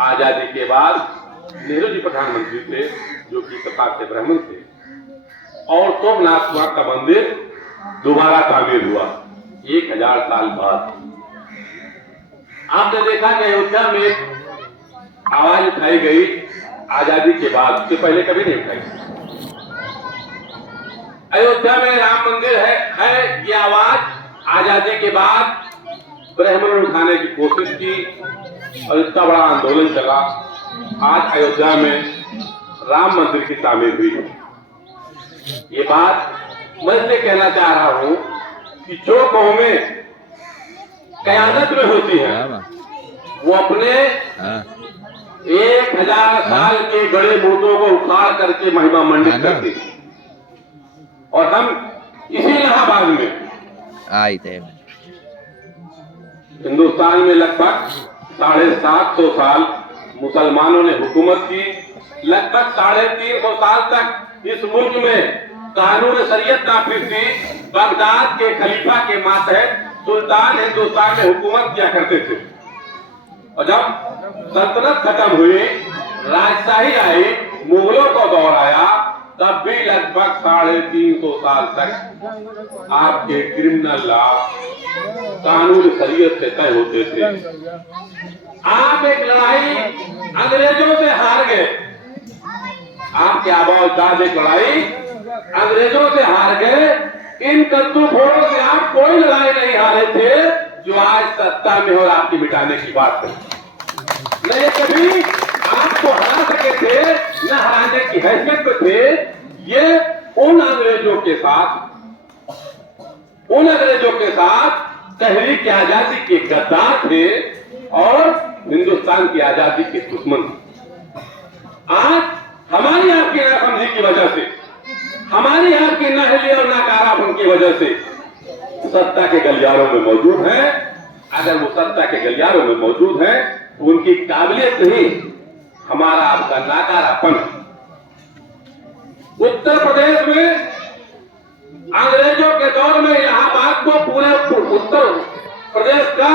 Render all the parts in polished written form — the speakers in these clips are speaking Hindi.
आजादी के बाद नेहरू जी प्रधानमंत्री थे, जो कि कपाट से ब्राह्मण थे, और सोमनाथ वहां का मंदिर दोबारा तामीर हुआ 1000 साल बाद। आपने देखा कि अयोध्या में आवाज उठाई गई आजादी के बाद, उससे पहले कभी नहीं उठाई। अयोध्या में राम मंदिर है ये आवाज आजादी के बाद ब्राह्मणों ने उठाने की कोशिश की और इतना बड़ा आंदोलन चला। आज अयोध्या में राम मंदिर की तामीर हुई। ये बात मैं इसलिए कहना चाह रहा हूं कि जो कौमें कयादत में होती है वो अपने 1000 साल के बड़े मुद्दों को उखाड़ करके महिमा मंडित करती है। और हम इसी इलाहाबाद में आई थे हिंदुस्तान में लगभग 750 साल मुसलमानों ने हुकूमत की। लगभग 350 साल तक इस मुल्क में कानून शरीयत नाफिज थी। बगदाद के खलीफा के मातहत सुल्तान हिंदुस्तान में हुकूमत किया करते थे। और जब सल्तनत खत्म हुई, राजशाही आई, मुगलों को दौर आया, तब भी लगभग 350 साल तक आपके क्रिमिनल लॉ कानून शरीयत से तय होते थे। आप एक लड़ाई अंग्रेजों से हार गए। आपके आबाद एक लड़ाई अंग्रेजों से हार गए। इन कद्दूखोरों से आप कोई लड़ाई नहीं हारे थे जो आज सत्ता में और आपकी मिटाने की बात करें। नहीं कभी आपको हरा सके थे, न हराने की हैसियत में थे। ये उन अंग्रेजों के साथ तहरीक की आजादी के गद्दार थे और हिंदुस्तान की आजादी के दुश्मन। आज हमारी आपकी नासमझी की वजह से, हमारी आपकी नाअहली और नाकारापन की वजह से सत्ता के गलियारों में मौजूद है। अगर वो सत्ता के गलियारों में मौजूद है तो उनकी काबिलियत नहीं, हमारा आपका नाकारापन। उत्तर प्रदेश में अंग्रेजों के दौर में इलाहाबाद को पूरे उत्तर प्रदेश का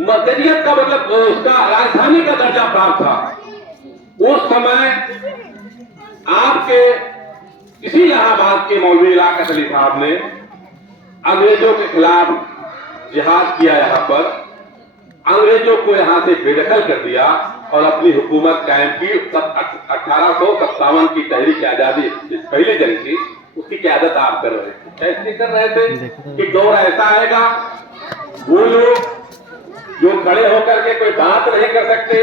मर्कजियत का मतलब उसका राजधानी का दर्जा प्राप्त था। उस समय आपके इसी इलाहाबाद के मौलवी इलाका अली साहब ने अंग्रेजों के खिलाफ जिहाद किया। यहाँ पर अंग्रेजों को यहाँ से बेदखल कर दिया और अपनी हुकूमत कायम की। 1857 की तहरीक आजादी पहली जंग थी, उसकी क़यादत आप कर रहे थे। कैसे कर रहे थे कि दौर ऐसा आएगा, वो लोग जो खड़े होकर के कोई बात नहीं कर सकते,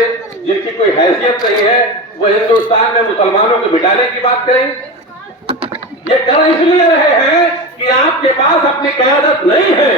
जिनकी कोई हैसियत नहीं है, वो हिंदुस्तान में मुसलमानों को मिटाने की बात करें। ये कर इसलिए रहे हैं कि आपके पास अपनी क़यादत नहीं है।